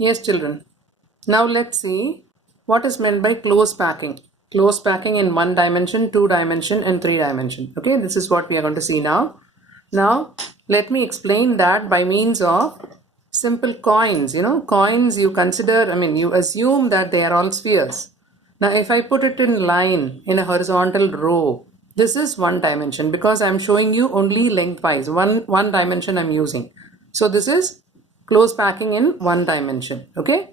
Yes, children. Now let's see what is meant by close packing. Close packing in 1 dimension, 2 dimension and 3 dimension. Okay, this is what we are going to see now. Now let me explain that by means of simple coins. Coins you consider, you assume that they are all spheres. Now if I put it in line in a horizontal row, this is 1 dimension because I'm showing you only lengthwise. One dimension I'm using. So this is close packing in 1 dimension. Okay,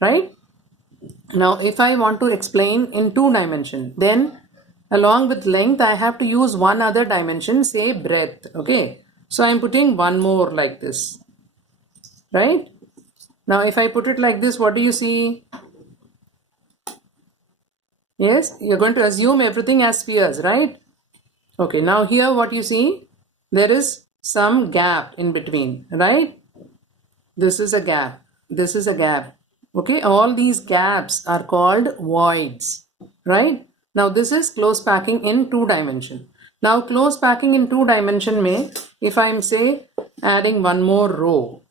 right? Now if I want to explain in 2 dimension, then along with length I have to use one other dimension, say breadth. Okay, so I'm putting one more like this, right? Now if I put it like this, what do you see? Yes, you're going to assume everything as spheres, right? Okay, now here what you see, there is some gap in between, right? This is a gap, this is a gap. Okay, all these gaps are called voids, right? Now this is close packing in 2 dimension. Now close packing in 2 dimension may, if I'm say adding one more row,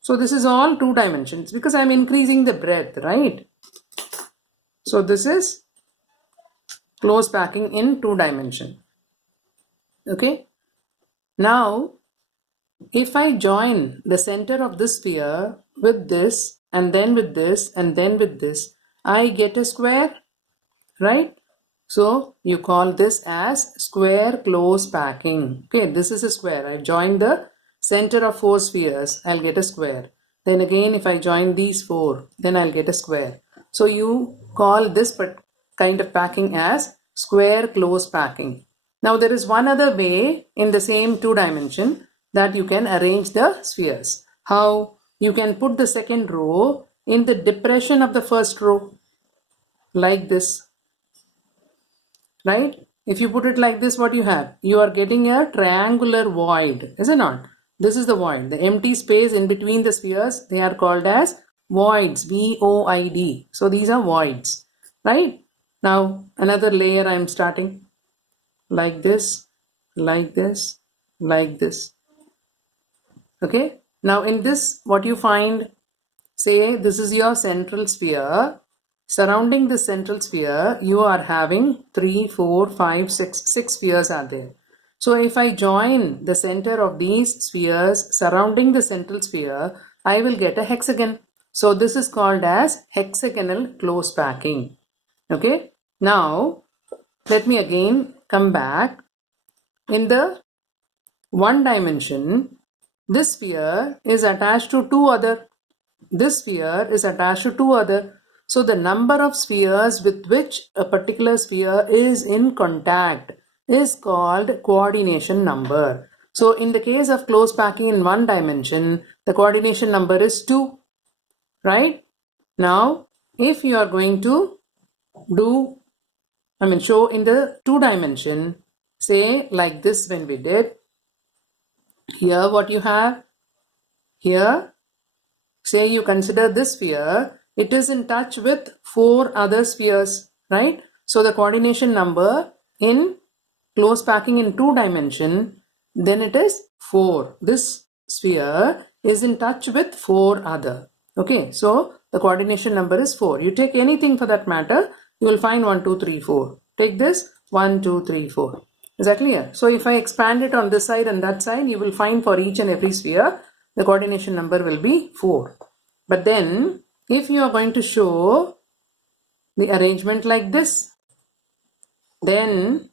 so this is all 2 dimensions because I'm increasing the breadth, right? So this is close packing in 2 dimension. Okay, now if I join the center of this sphere with this and then with this and then with this, I get a square, right? So you call this as square close packing. Okay, this is a square. I join the center of 4 spheres, I'll get a square. Then again, if I join these 4, then I'll get a square. So you call this kind of packing as square close packing. Now there is one other way in the same 2 dimension that you can arrange the spheres. How? You can put the second row in the depression of the first row like this, right? If you put it like this, what you have? You are getting a triangular void, is it not? This is the void. The empty space in between the spheres, they are called as voids, V-O-I-D. So these are voids, right? Now another layer I am starting like this, like this, like this. Okay, now in this what you find, say this is your central sphere. Surrounding the central sphere you are having 3, 4, 5, 6 spheres are there. So if I join the center of these spheres surrounding the central sphere, I will get a hexagon. So this is called as hexagonal close packing. Okay, now let me again come back. In the 1 dimension, this sphere is attached to 2 other. This sphere is attached to 2 other. So the number of spheres with which a particular sphere is in contact is called coordination number. So in the case of close packing in 1 dimension, the coordination number is 2, right? Now, if you are going to show in the 2 dimension, say like this when we did, here what you have, here, say you consider this sphere, it is in touch with 4 other spheres, right? So the coordination number in close packing in 2 dimension, then it is 4. This sphere is in touch with 4 other. Okay, so the coordination number is 4. You take anything for that matter, you will find 1, 2, 3, 4. Take this 1, 2, 3, 4. Is that clear? So if I expand it on this side and that side, you will find for each and every sphere, the coordination number will be 4. But then, if you are going to show the arrangement like this, then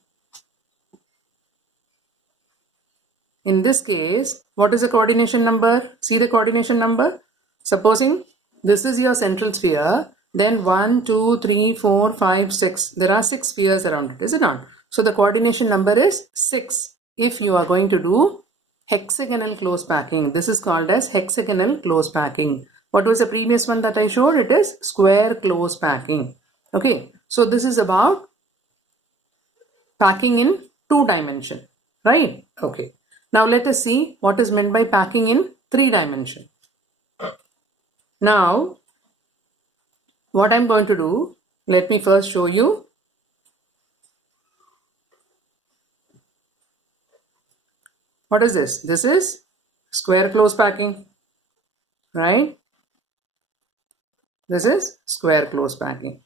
in this case, what is the coordination number? See the coordination number? Supposing this is your central sphere, then 1, 2, 3, 4, 5, 6. There are 6 spheres around it, is it not? So the coordination number is 6. If you are going to do hexagonal close packing, this is called as hexagonal close packing. What was the previous one that I showed? It is square close packing. Okay, so this is about packing in 2 dimension, right? Okay. Now let us see what is meant by packing in 3 dimension. Now, what I'm going to do, let me first show you. What is this? This is square close packing, right? This is square close packing.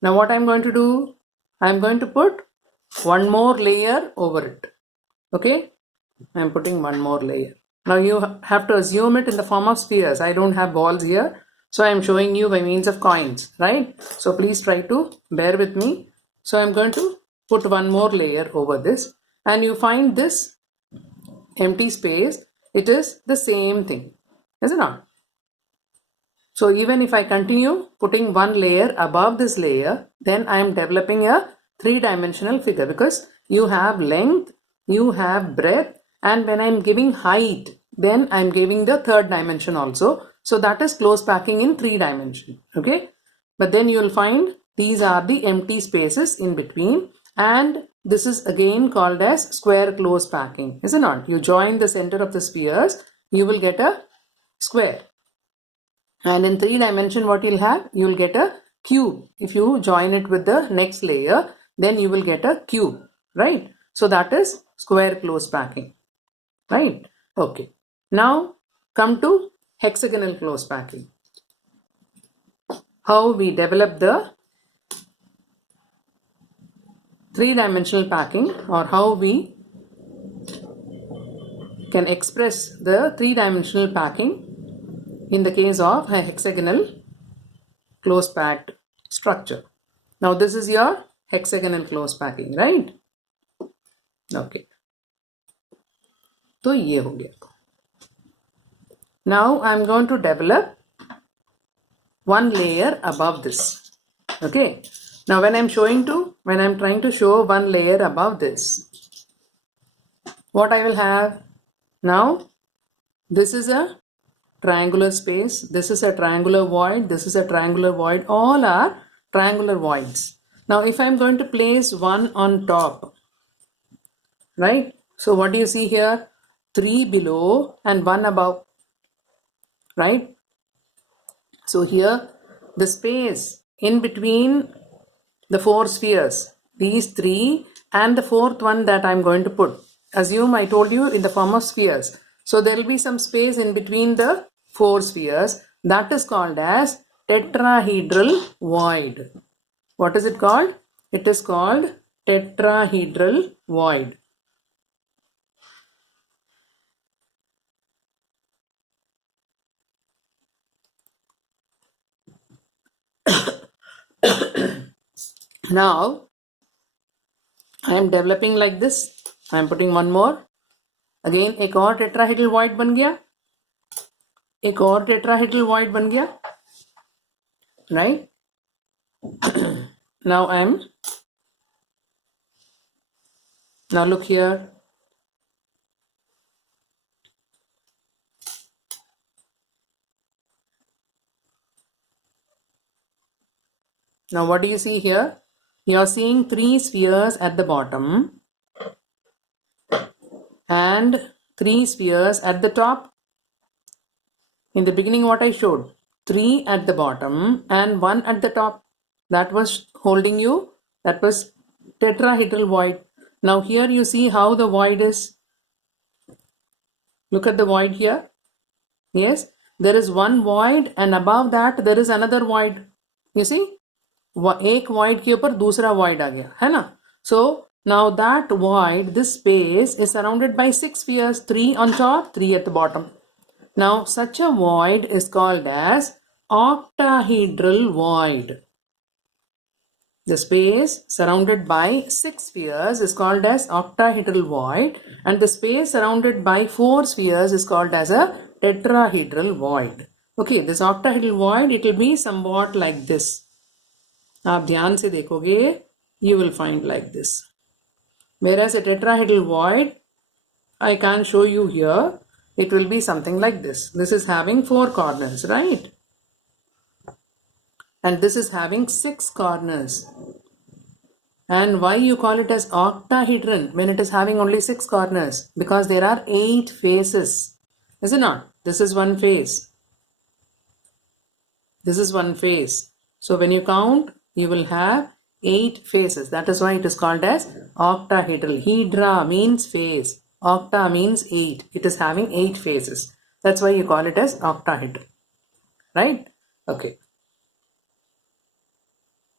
Now what I'm going to do, I'm going to put one more layer over it. Okay, I'm putting one more layer. Now you have to assume it in the form of spheres. I don't have balls here, so I'm showing you by means of coins, right? So please try to bear with me. So I'm going to put one more layer over this, and you find this empty space, it is the same thing, is it not? So even if I continue putting one layer above this layer, then I am developing a three-dimensional figure, because you have length, you have breadth, and when I am giving height, then I am giving the third dimension also. So that is close packing in 3 dimension. Okay, but then you will find these are the empty spaces in between, and this is again called as square close packing, is it not? You join the center of the spheres, you will get a square. And in 3 dimension, what you'll have? You'll get a cube. If you join it with the next layer, then you will get a cube, right? So that is square close packing, right? Okay. Now come to hexagonal close packing. How we develop the 3-dimensional packing, or how we can express the 3-dimensional packing in the case of a hexagonal close packed structure. Now this is your hexagonal close packing, right? Okay. तो ये हो गया. Now I'm going to develop one layer above this. Okay. Now when I'm trying to show one layer above this, what I will have now, this is a triangular space, this is a triangular void, this is a triangular void, all are triangular voids. Now if I'm going to place one on top, right? So what do you see here? 3 below and 1 above, right? So here the space in between the 4 spheres, these 3 and the 4th one that I'm going to put, assume I told you in the form of spheres. So there will be some space in between the 4 spheres, that is called as tetrahedral void. What is it called? It is called tetrahedral void. Now I am developing like this. I am putting one more. Again एक और tetrahedral void बन गया, एक और tetrahedral void बन गया, right? Now look here. Now what do you see here? You are seeing 3 spheres at the bottom and 3 spheres at the top. In the beginning what I showed, 3 at the bottom and 1 at the top. That was holding you, that was tetrahedral void. Now here you see how the void is. Look at the void here. Yes, there is one void and above that there is another void. You see? एक void के ऊपर दूसरा void आ गया, है ना? So now that void, this space is surrounded by 6 spheres, 3 on top, 3 at the bottom. Now such a void is called as octahedral void. The space surrounded by 6 spheres is called as octahedral void, and the space surrounded by 4 spheres is called as a tetrahedral void. Okay, this octahedral void, it will be somewhat like this. आप ध्यान से देखोगे, you will find like this. Whereas a tetrahedral void, I can't show you here. It will be something like this. This is having 4 corners, right? And this is having 6 corners. And why you call it as octahedron when it is having only 6 corners? Because there are 8 faces. Is it not? This is one face. This is one face. So when you count, you will have 8 faces. That is why it is called as octahedral. Hedra means face. Octa means 8. It is having 8 faces. That's why you call it as octahedral. Right? Okay.